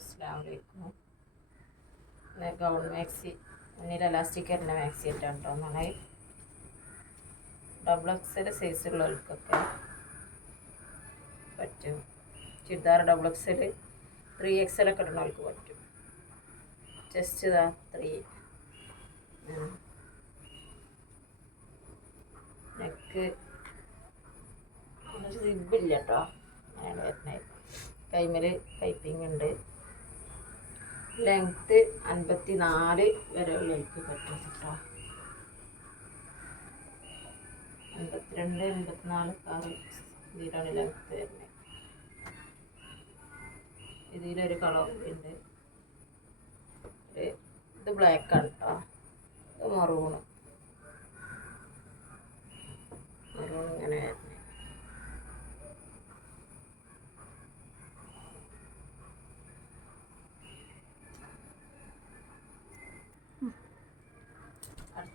അസ്സാം വലൈക്കും gown maxi മുന്നിൽ എലാസ്റ്റിക് വരുന്ന മാക്സി ഇട്ടാണ് കേട്ടോ നമ്മളെ ഡബിൾ എക്സൽ സൈസുള്ളവർക്കൊക്കെ പറ്റും. Churidar double XL three XL ഒക്കെ ഇടുന്നവർക്ക് പറ്റും. ജസ്റ്റ് ഇതാ ത്രീ നെക്ക് സിബില്ല കേട്ടോ. അങ്ങനെയാണ് വരുന്നത്. കൈമൽ പൈപ്പിംഗ് ഉണ്ട്. ലെങ്ത്ത് അൻപത്തി നാല് വരെ ഉള്ളവർക്ക് പറ്റും കേട്ടോ അൻപത്തിരണ്ട് അൻപത്തിനാല് ആറ് ഇതിലാണ് ലെങ്ത്ത് വരുന്നത്. ഇതിലൊരു കളർ ഉണ്ട്. ഇത് ബ്ലാക്ക് ആണ് കേട്ടോ ഇത് മറൂണ് മറൂൺ ഇങ്ങനെ വരുന്നത്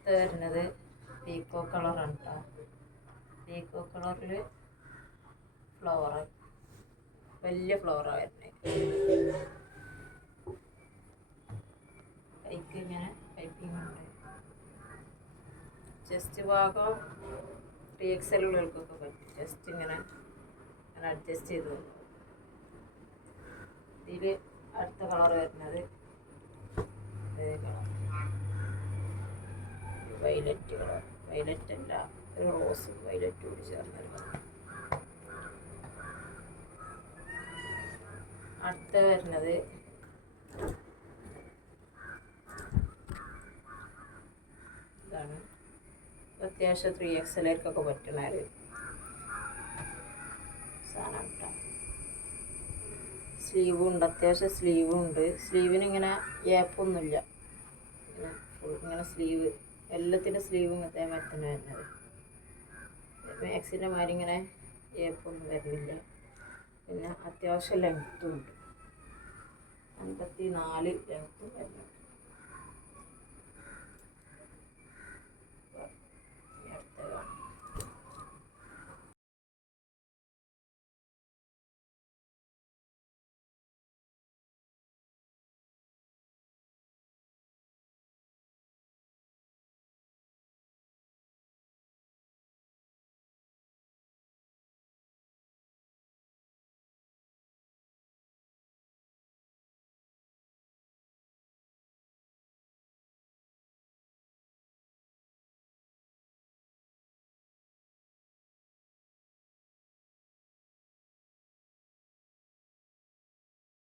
അടുത്ത് വരുന്നത് പീക്കോ കളറാണ് കേട്ടോ പീക്കോ കളറിൽ ഫ്ലവർ വലിയ ഫ്ലവറാണ് വരുന്നത് കൈക്ക് ഇങ്ങനെ പൈപ്പിംഗ് ഉണ്ട്. ചെസ്റ്റ് ഭാഗം ത്രീ എക്സ് എല്ലുകൾക്കൊക്കെ പറ്റും. ജസ്റ്റ് ഇങ്ങനെ ഇങ്ങനെ അഡ്ജസ്റ്റ് ചെയ്ത് കൊടുക്കും. ഇതിൽ അടുത്ത കളർ വരുന്നത് കളർ വൈലറ്റ് വയലറ്റ് അല്ല ഒരു റോസ് വൈലറ്റ് കൂടി ചേർന്നൊരു അടുത്ത വരുന്നത് ഇതാണ്. അത്യാവശ്യം ത്രീ എക്സ് എല്ലേർക്കൊക്കെ പറ്റണ ഒരു സാധനം കേട്ടോ. സ്ലീവും ഉണ്ട് അത്യാവശ്യം സ്ലീവും ഉണ്ട്. സ്ലീവിന് ഇങ്ങനെ ഏപ്പൊന്നുമില്ല ഇങ്ങനെ സ്ലീവ് എല്ലാത്തിന്റെ സ്ലീവും അതേമാതിരി തന്നെ വരുന്നത്. മാക്സിന്റെ മാതിരി ഇങ്ങനെ ഏപ്പൊന്നും വരുന്നില്ല. പിന്നെ അത്യാവശ്യം ലെങ്ത്തും ഉണ്ട്. അൻപത്തി നാല് ലെങ്ത്തും വരുന്നുണ്ട്.